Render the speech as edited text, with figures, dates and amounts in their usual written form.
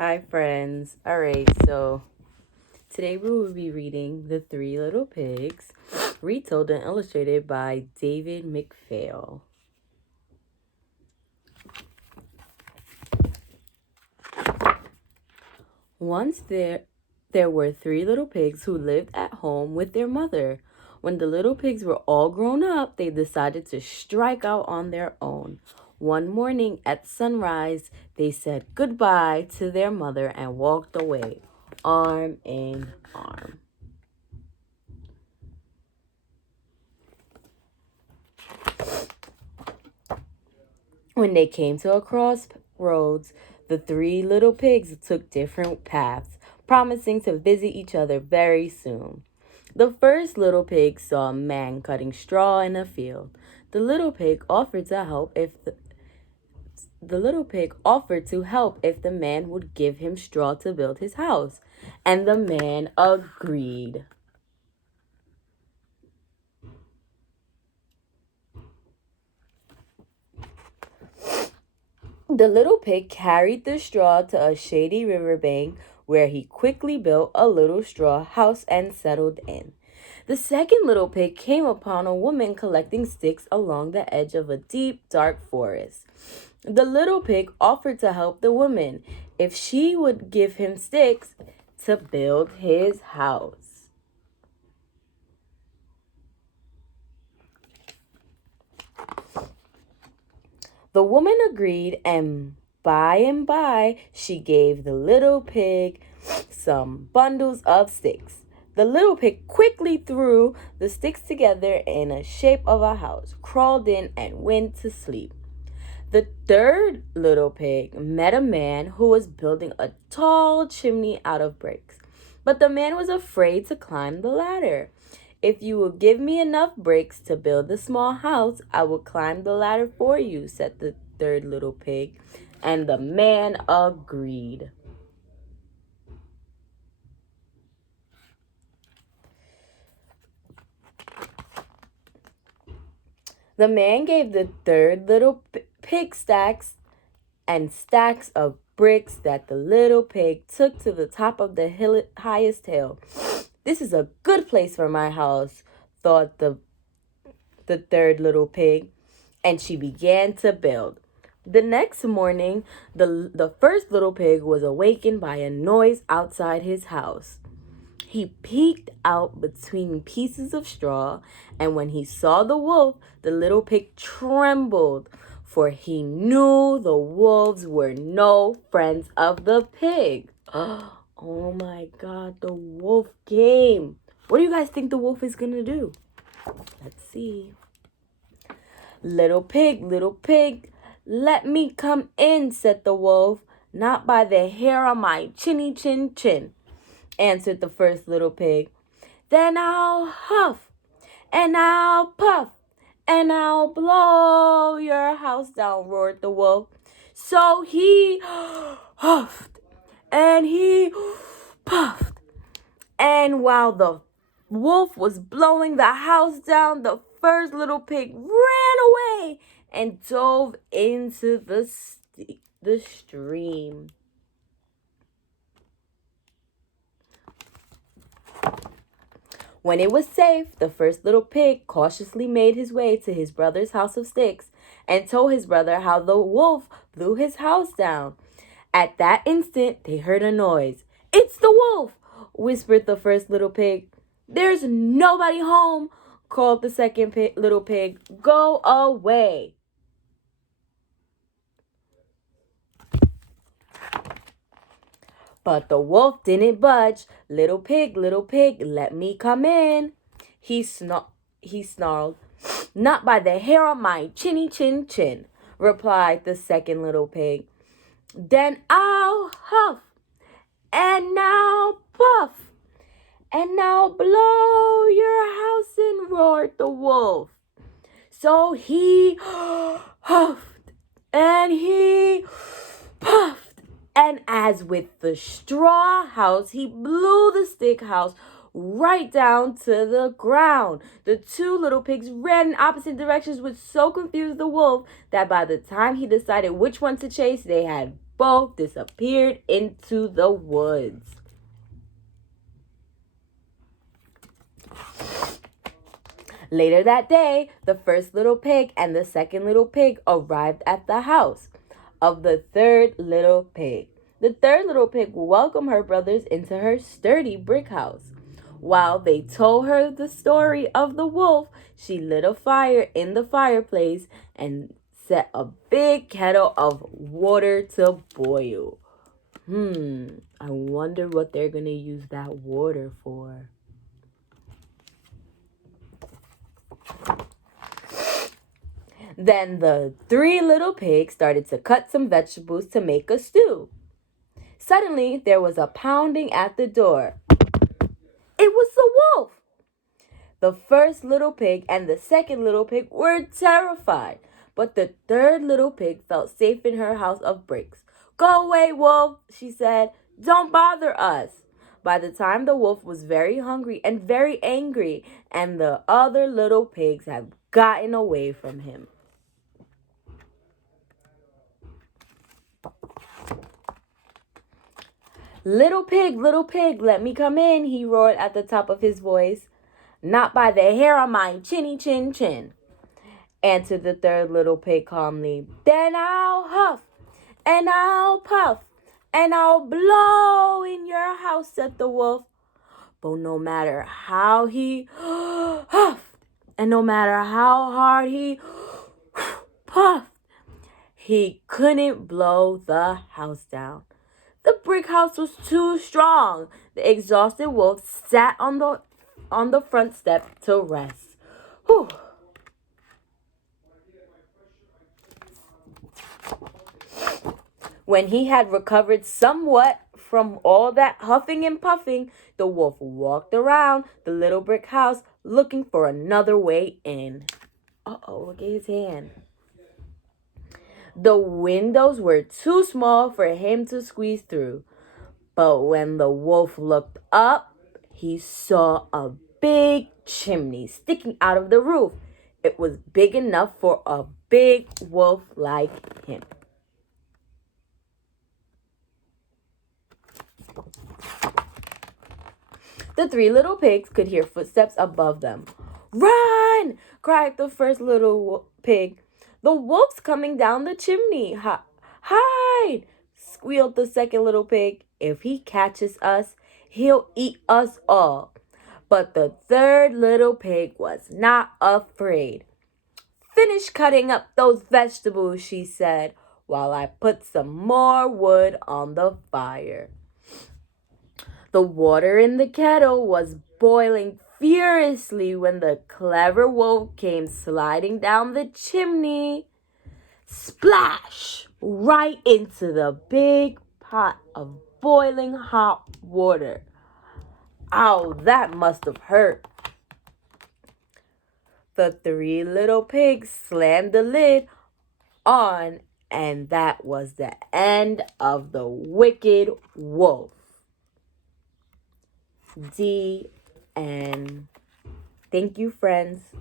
Hi, friends. All right, so today we will be reading The Three Little Pigs, retold and illustrated by David McPhail. Once there were three little pigs who lived at home with their mother. When the little pigs were all grown up, they decided to strike out on their own. One morning at sunrise, they said goodbye to their mother and walked away, arm in arm. When they came to a crossroads, the three little pigs took different paths, promising to visit each other very soon. The first little pig saw a man cutting straw in a field. The little pig offered to help if the little pig offered to help if the man would give him straw to build his house, and the man agreed. The little pig carried the straw to a shady riverbank where he quickly built a little straw house and settled in. The second little pig came upon a woman collecting sticks along the edge of a deep, dark forest. The little pig offered to help the woman if she would give him sticks to build his house. The woman agreed, and by she gave the little pig some bundles of sticks. The little pig quickly threw the sticks together in the shape of a house, crawled in, and went to sleep. The third little pig met a man who was building a tall chimney out of bricks, but the man was afraid to climb the ladder. If you will give me enough bricks to build a small house, I will climb the ladder for you, said the third little pig, and the man agreed. The man gave the third little pig stacks and stacks of bricks that the little pig took to the top of the highest hill. This is a good place for my house, thought the third little pig, and she began to build. The next morning, the first little pig was awakened by a noise outside his house. He peeked out between pieces of straw, and when he saw the wolf, the little pig trembled, for he knew the wolves were no friends of the pig. Oh my God, the wolf came. What do you guys think the wolf is gonna do? Let's see. Little pig, let me come in, said the wolf. Not by the hair on my chinny chin chin, answered the first little pig. Then I'll huff, and I'll puff, and I'll blow your house down, roared the wolf. So he huffed, and he puffed, and while the wolf was blowing the house down, the first little pig ran away and dove into the stream. When it was safe, the first little pig cautiously made his way to his brother's house of sticks and told his brother how the wolf blew his house down. At that instant, they heard a noise. "It's the wolf!" whispered the first little pig. "There's nobody home," called the second little pig. "Go away." But the wolf didn't budge. Little pig, let me come in," he snarled. "Not by the hair on my chinny chin chin," replied the second little pig. "Then I'll huff, and now puff, and now blow your house in," roared the wolf. So he huffed, and he puffed, and as with the straw house, he blew the stick house right down to the ground. The two little pigs ran in opposite directions, which so confused the wolf that by the time he decided which one to chase, they had both disappeared into the woods. Later that day, the first little pig and the second little pig arrived at the house of the third little pig. The third little pig welcomed her brothers into her sturdy brick house. While they told her the story of the wolf, she lit a fire in the fireplace and set a big kettle of water to boil. I wonder what they're going to use that water for. Then the three little pigs started to cut some vegetables to make a stew. Suddenly, there was a pounding at the door. It was the wolf! The first little pig and the second little pig were terrified, but the third little pig felt safe in her house of bricks. "Go away, wolf," she said. "Don't bother us." By the time the wolf was very hungry and very angry, and the other little pigs had gotten away from him. Little pig, let me come in," he roared at the top of his voice. "Not by the hair on my chinny chin chin," answered the third little pig calmly. "Then I'll huff, and I'll puff, and I'll blow in your house," said the wolf. But no matter how he huffed, and no matter how hard he puffed, he couldn't blow the house down. The brick house was too strong. The exhausted wolf sat on the front step to rest. Whew. When he had recovered somewhat from all that huffing and puffing, the wolf walked around the little brick house looking for another way in. Uh-oh, look at his hand. The windows were too small for him to squeeze through. But when the wolf looked up, he saw a big chimney sticking out of the roof. It was big enough for a big wolf like him. The three little pigs could hear footsteps above them. "Run!" cried the first little pig. "The wolf's coming down the chimney." "Hide!" squealed the second little pig. "If he catches us, he'll eat us all." But the third little pig was not afraid. "Finish cutting up those vegetables," she said, "while I put some more wood on the fire." The water in the kettle was boiling furiously when the clever wolf came sliding down the chimney. Splash! Right into the big pot of boiling hot water. Ow, that must have hurt. The three little pigs slammed the lid on, and that was the end of the wicked wolf. The end. Thank you, friends.